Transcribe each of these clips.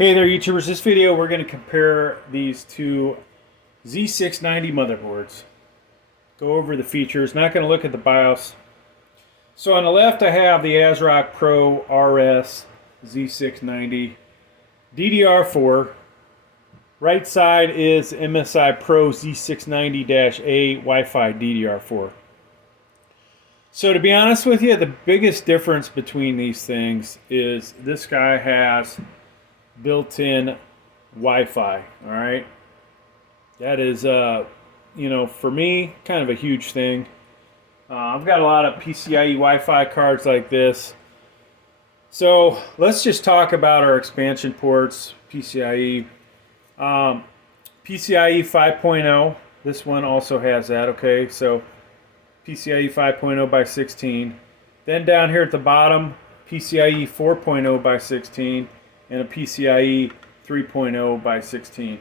Hey there YouTubers, this video we're going to compare these two Z690 motherboards. Go over the features, not going to look at the BIOS. So on the left I have the Asrock Pro RS Z690 DDR4. Right side is MSI Pro Z690-A Wi-Fi DDR4. So to be honest with you, the biggest difference between these things is this guy has built-in Wi-Fi. All right, that is for me kind of a huge thing. I've got a lot of PCIe Wi-Fi cards like this, so let's just talk about our expansion ports. PCIe 5.0, this one also has that. Okay, so PCIe 5.0 by 16. Then down here at the bottom, PCIe 4.0 by 16 and a PCIe 3.0 by 16.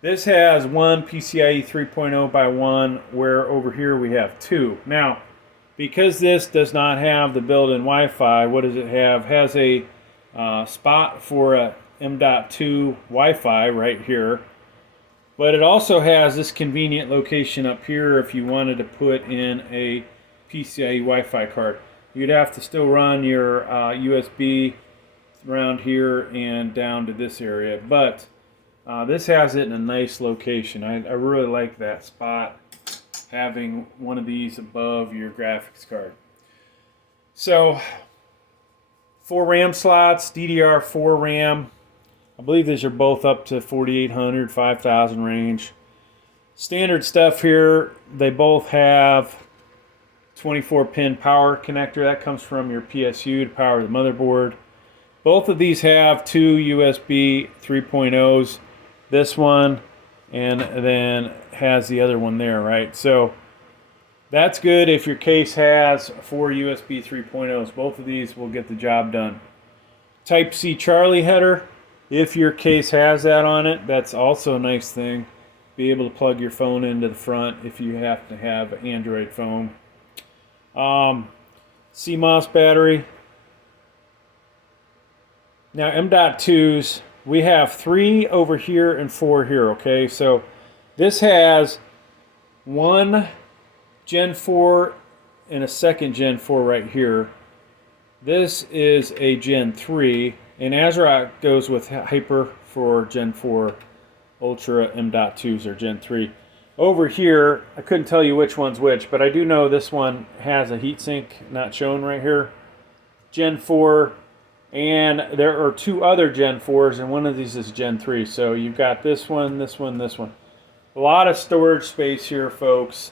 This has one PCIe 3.0 by 1, where over here we have two. Now, because this does not have the built-in Wi-Fi, what does it have? It has a spot for a M.2 Wi-Fi right here, but it also has this convenient location up here if you wanted to put in a PCIe Wi-Fi card. You'd have to still run your USB around here and down to this area, but this has it in a nice location. I really like that spot, having one of these above your graphics card. So 4 RAM slots, DDR4 RAM. I believe these are both up to 4800, 5000 range. Standard stuff here. They both have 24-pin power connector that comes from your PSU to power the motherboard. Both of these have two USB 3.0s, this one, and then has the other one there, right? So that's good if your case has 4 USB 3.0s. Both of these will get the job done. Type-C Charlie header, if your case has that on it, that's also a nice thing. Be able to plug your phone into the front if you have to have an Android phone. CMOS battery. Now M.2s, we have 3 over here and 4 here, okay? So this has one Gen 4 and a second Gen 4 right here. This is a Gen 3, and Asrock goes with Hyper for Gen 4. Ultra M.2s are Gen 3. Over here, I couldn't tell you which one's which, but I do know this one has a heatsink not shown right here. Gen 4. And there are 2 other Gen 4s, and one of these is Gen 3. So you've got this one, this one, this one. A lot of storage space here, folks.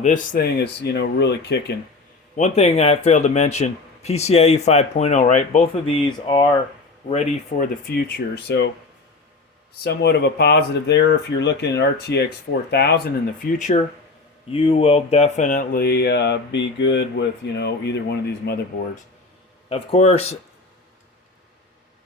This thing is, really kicking. One thing I failed to mention, PCIe 5.0, right? Both of these are ready for the future. So somewhat of a positive there. If you're looking at RTX 4000 in the future, you will definitely be good with, either one of these motherboards. Of course,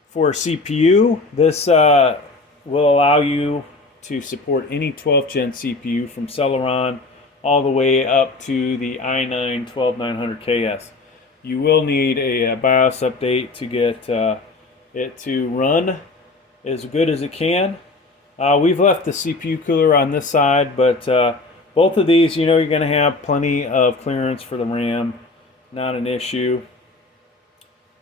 for CPU, this will allow you to support any 12th gen CPU from Celeron all the way up to the i9-12900KS. You will need a BIOS update to get it to run as good as it can. We've left the CPU cooler on this side, but both of these, you're going to have plenty of clearance for the RAM. Not an issue.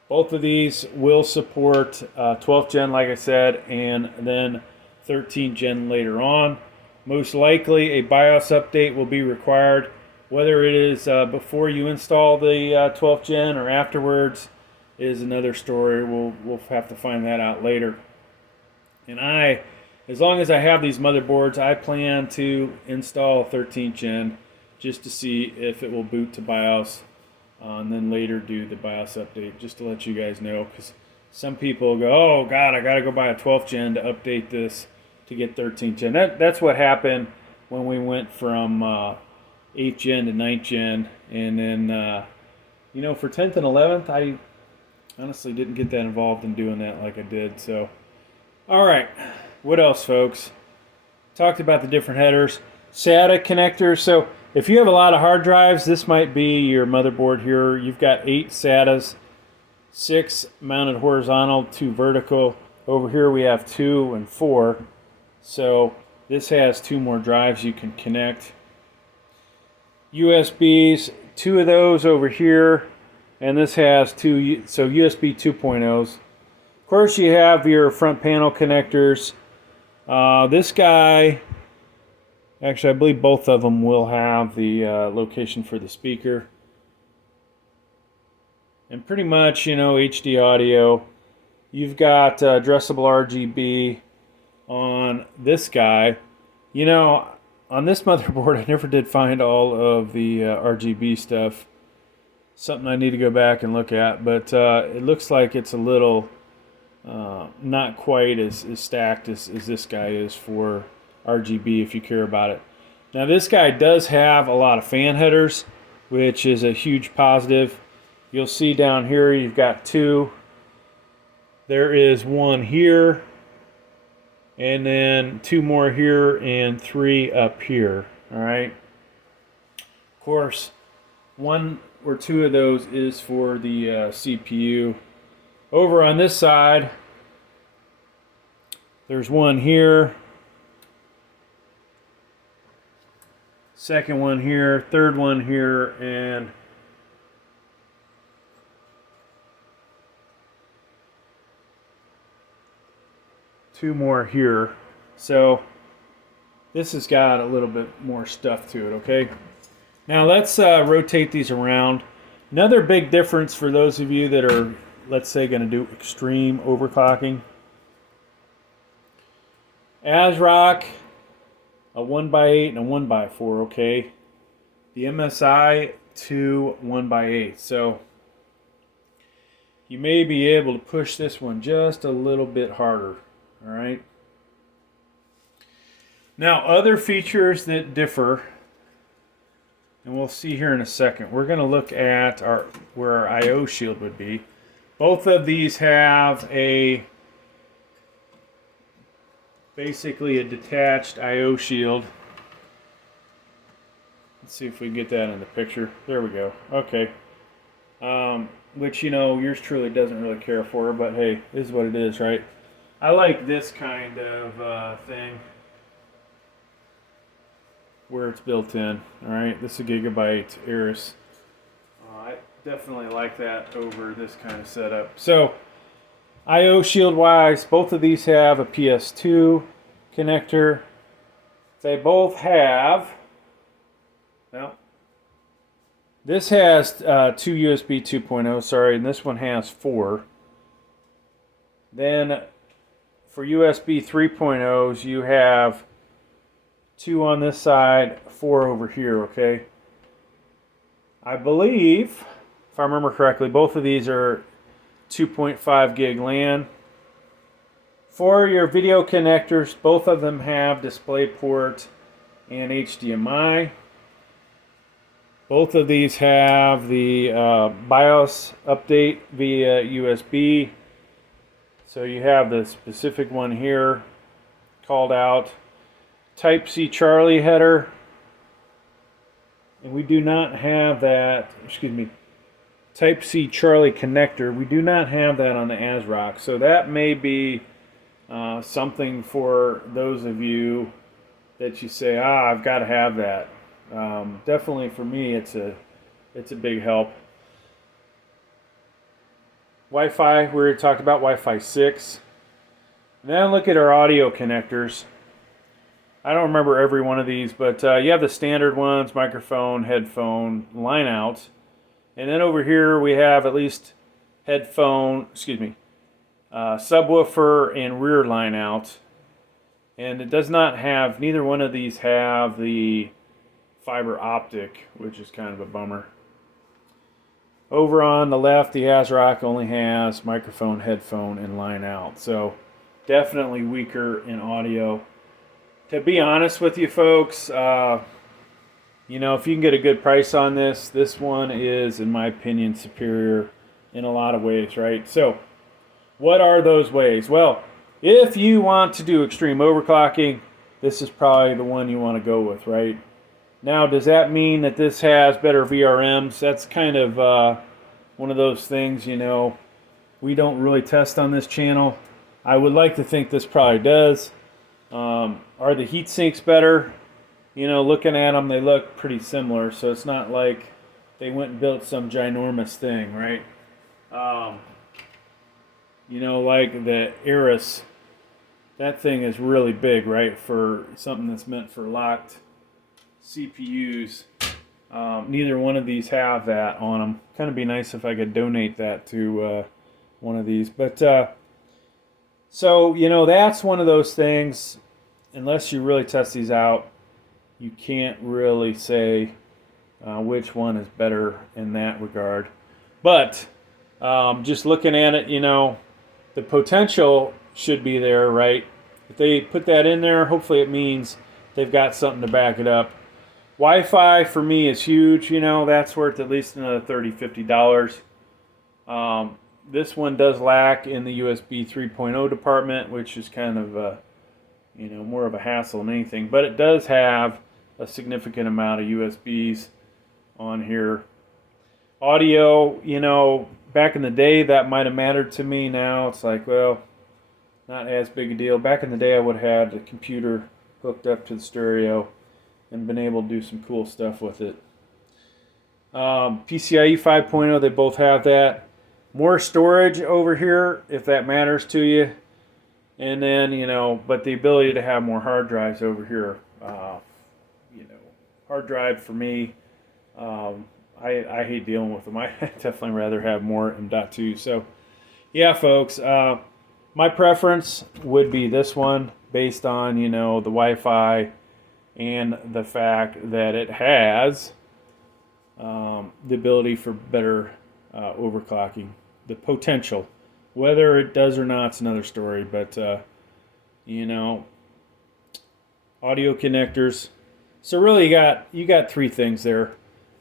Both of these will support 12th gen, like I said, and then 13th gen later on. Most likely a BIOS update will be required. Whether it is before you install the 12th gen or afterwards is another story. We'll have to find that out later. And as long as I have these motherboards, I plan to install 13th gen just to see if it will boot to BIOS. And then later do the BIOS update, just to let you guys know, because some people go, oh god, I gotta go buy a 12th gen to update this to get 13th gen. That's what happened when we went from 8th gen to 9th gen, and then for 10th and 11th, I honestly didn't get that involved in doing that like I did. So alright, what else, folks? Talked about the different headers. SATA connectors. So if you have a lot of hard drives, this might be your motherboard here. You've got 8 SATAs, 6 mounted horizontal, 2 vertical, Over here we have 2 and 4. So this has 2 more drives you can connect. USBs, 2 of those over here, and this has 2, so USB 2.0s. Of course, you have your front panel connectors. This guy, actually, I believe both of them will have the location for the speaker. And pretty much, you know, HD audio. You've got addressable RGB on this guy. You know, on this motherboard, I never did find all of the RGB stuff. Something I need to go back and look at, but it looks like it's a little not quite as stacked as this guy is for RGB if you care about it. Now this guy does have a lot of fan headers, which is a huge positive. You'll see down here you've got 2. There is 1 here, and then 2 more here, and 3 up here. All right. Of course, 1 or 2 of those is for the CPU. Over on this side, there's 1 here, second one here, third one here, and two more here. So this has got a little bit more stuff to it, okay? Now let's rotate these around. Another big difference for those of you that are, let's say, going to do extreme overclocking. Asrock, a 1x8 and a 1x4, okay? The MSI, 2 1x8. So you may be able to push this one just a little bit harder, all right? Now, other features that differ, and we'll see here in a second. We're going to look at where our I/O shield would be. Both of these have basically a detached I/O shield. Let's see if we can get that in the picture. There we go. Okay. Which, you know, yours truly doesn't really care for, but hey, this is what it is, right? I like this kind of thing where it's built in. All right, this is a Gigabyte Iris. I definitely like that over this kind of setup. So, I/O shield wise, both of these have a PS2 connector. They both have, well, this has 2 USB 2.0, sorry, and this one has 4. Then for USB 3.0s, you have 2 on this side, 4 over here, okay? I believe, if I remember correctly, both of these are 2.5 gig LAN. For your video connectors, both of them have DisplayPort and HDMI. Both of these have the BIOS update via USB. So you have the specific one here called out. Type-C Charlie header. And we do not have that, excuse me, Type-C Charlie connector. We do not have that on the Asrock. So that may be something for those of you that you say, I've got to have that. Definitely for me, it's a big help. Wi-Fi, we already talked about Wi-Fi 6. Then look at our audio connectors. I don't remember every one of these, but you have the standard ones, microphone, headphone, line out. And then over here we have at least headphone, subwoofer and rear line out. And it does not have, neither one of these have the fiber optic, which is kind of a bummer. Over on the left, the Asrock only has microphone, headphone, and line out. So definitely weaker in audio. To be honest with you folks, you know, if you can get a good price on this, this one is, in my opinion, superior in a lot of ways, right? So what are those ways? Well, if you want to do extreme overclocking, this is probably the one you want to go with, right? Now, does that mean that this has better VRMs? That's kind of one of those things, you know, we don't really test on this channel. I would like to think this probably does. Are the heat sinks better? You know, looking at them, they look pretty similar, so it's not like they went and built some ginormous thing, right? You know, like the Iris, that thing is really big, right, for something that's meant for locked CPUs. Neither one of these have that on them. Kind of be nice if I could donate that to one of these. But so, you know, that's one of those things, unless you really test these out, you can't really say which one is better in that regard. But just looking at it, you know, the potential should be there, right? If they put that in there, hopefully it means they've got something to back it up. Wi-Fi for me is huge, you know, that's worth at least another $30–50. This one does lack in the USB 3.0 department, which is kind of, you know, more of a hassle than anything. But it does have a significant amount of USBs on here. Audio, you know, back in the day that might have mattered to me. Now it's like, well, not as big a deal. Back in the day I would have had the computer hooked up to the stereo and been able to do some cool stuff with it. PCIe 5.0, they both have that. More storage over here, if that matters to you. And then, you know, but the ability to have more hard drives over here. You know, hard drive for me, I hate dealing with them. I definitely rather have more M.2. So, yeah, folks, my preference would be this one based on, you know, the Wi-Fi and the fact that it has the ability for better overclocking, the potential. Whether it does or not is another story, but you know, audio connectors. So really, you got three things there.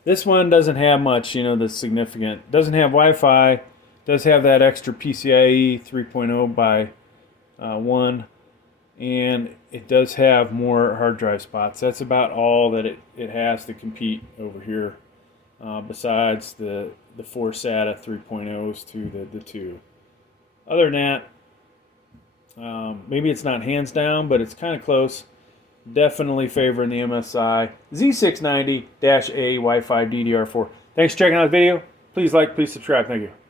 This one doesn't have much, you know, that's significant. Doesn't have Wi-Fi. Does have that extra PCIe 3.0 by 1. And it does have more hard drive spots. That's about all that it has to compete over here, besides the 4 SATA 3.0s to the 2. Other than that, maybe it's not hands down, but it's kind of close. Definitely favoring the MSI Z690-A Wi-Fi DDR4. Thanks for checking out the video. Please like, please subscribe. Thank you.